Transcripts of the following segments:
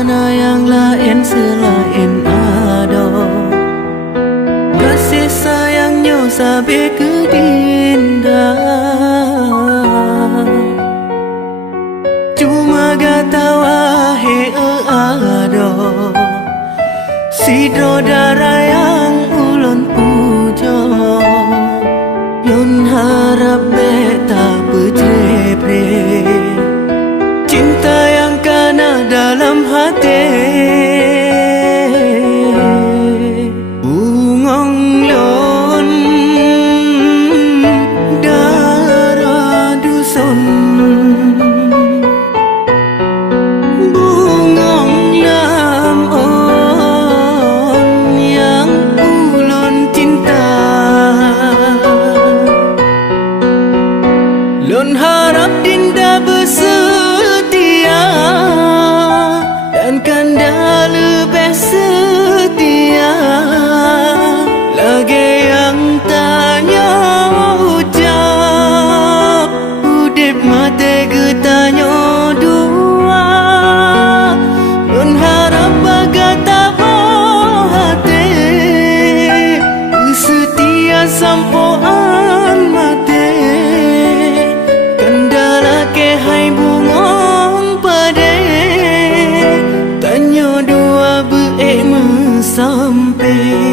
mana yang lain selain ada. Kasih sayangnya sampai ke dinda, cuma gata wahe ada. Sidro darah yang ulun puja, lun harap beta berjepre. Cinta yang kana dalam hati, bungong lon darah dusun, bungong lam on yang ulun cinta. Lun harap dinda bersetia dan kanda lebih setia. Lagi yang tanya ucap, udip mati getanya dua. Lun harap bagata hati setia sampoan mati. Kendala ke hai bungong pade, tanya dua beek sampai.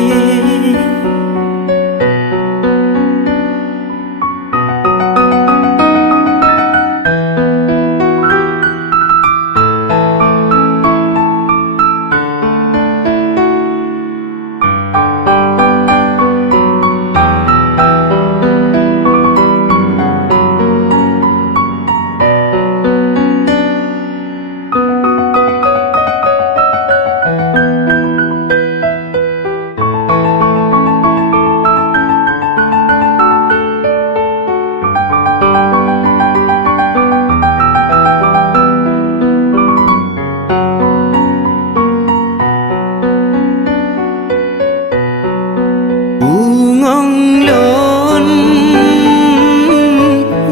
Bungong lon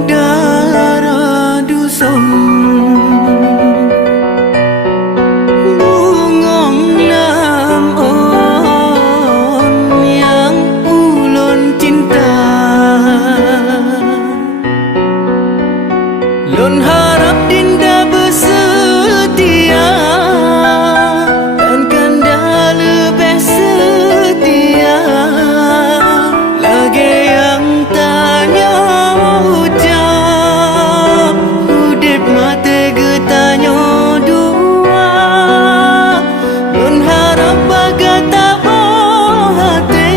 darah dusun, bungong lam on yang ulun cinta. Lun harap dinda bersetia dan kanda lebih setia. Lagi yang tanya ucap, udip mati getanya dua. Lun harap bagata hati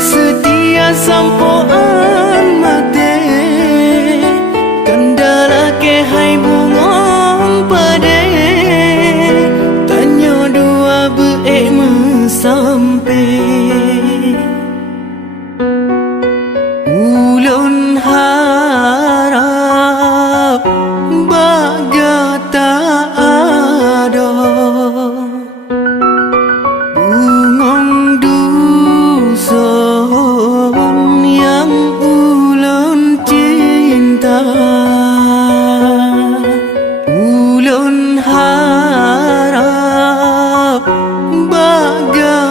setia sampoan mati. Kendala ke hai bungong pade, tanya dua beek sampai. Ulun harap bagata ada, bungong dusun yang ulun cinta. Ulun harap bagata